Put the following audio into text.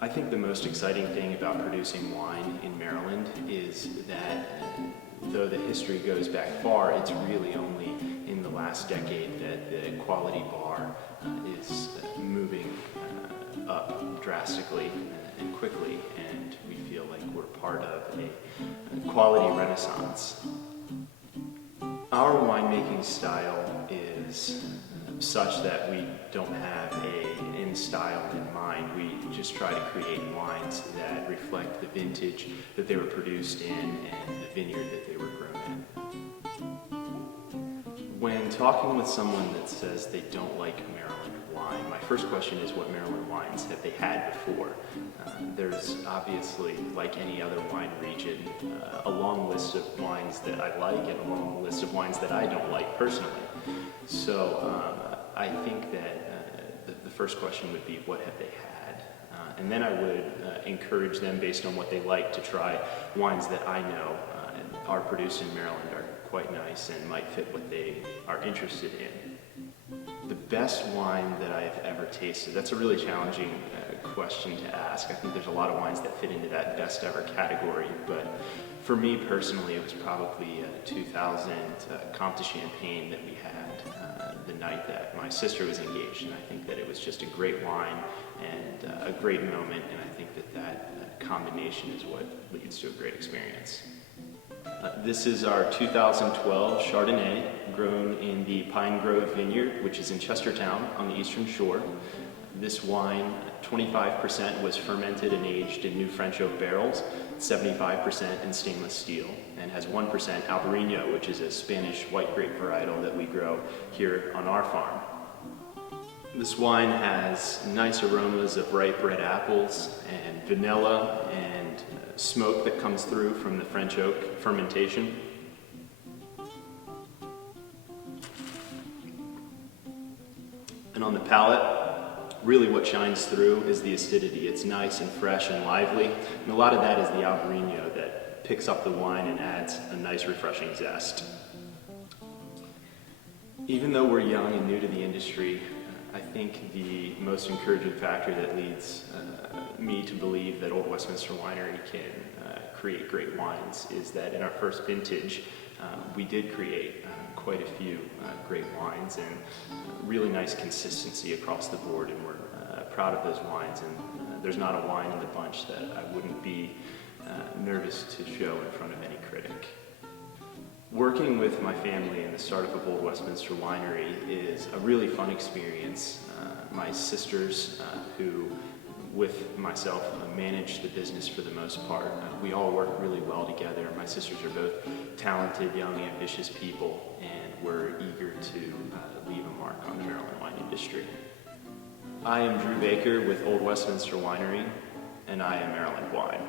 I think the most exciting thing about producing wine in Maryland is that though the history goes back far, it's really only in the last decade that the quality bar is moving up drastically and quickly, and we feel like we're part of a quality renaissance. Our winemaking style is such that we don't have an end style in mind. We just try to create wines that reflect the vintage that they were produced in and the vineyard that they were grown in. When talking with someone that says they don't like Maryland wine, my first question is, what Maryland wines have they had before? There's obviously, like any other wine region, a long list of wines that I like and a long list of wines that I don't like personally. So I think that the first question would be, what have they had? And then I would encourage them, based on what they like, to try wines that I know are produced in Maryland, are quite nice and might fit what they are interested in. The best wine that I've ever tasted, that's a really challenging question to ask. I think there's a lot of wines that fit into that best ever category, but for me personally, it was probably 2000 Comte de Champagne that we had the night that my sister was engaged, and I think that it was just a great wine and a great moment, and I think that that combination is what leads to a great experience. This is our 2012 Chardonnay, grown in the Pine Grove Vineyard, which is in Chestertown on the Eastern Shore. This wine, 25% was fermented and aged in new French oak barrels, 75% in stainless steel, and has 1% Albarino, which is a Spanish white grape varietal that we grow here on our farm. This wine has nice aromas of ripe red apples and vanilla and smoke that comes through from the French oak fermentation. And on the palate, really what shines through is the acidity. It's nice and fresh and lively, and a lot of that is the Albarino that picks up the wine and adds a nice refreshing zest. Even though we're young and new to the industry, I think the most encouraging factor that leads me to believe that Old Westminster Winery can create great wines is that in our first vintage, we did create quite a few great wines and really nice consistency across the board, and we're proud of those wines, and there's not a wine in the bunch that I wouldn't be nervous to show in front of any critic. Working with my family in the startup of Old Westminster Winery is a really fun experience. My sisters, who with myself manage the business for the most part, we all work really well together. My sisters are both talented, young, ambitious people, and we're eager to leave a mark on the Maryland wine industry. I am Drew Baker with Old Westminster Winery, and I am Maryland Wine.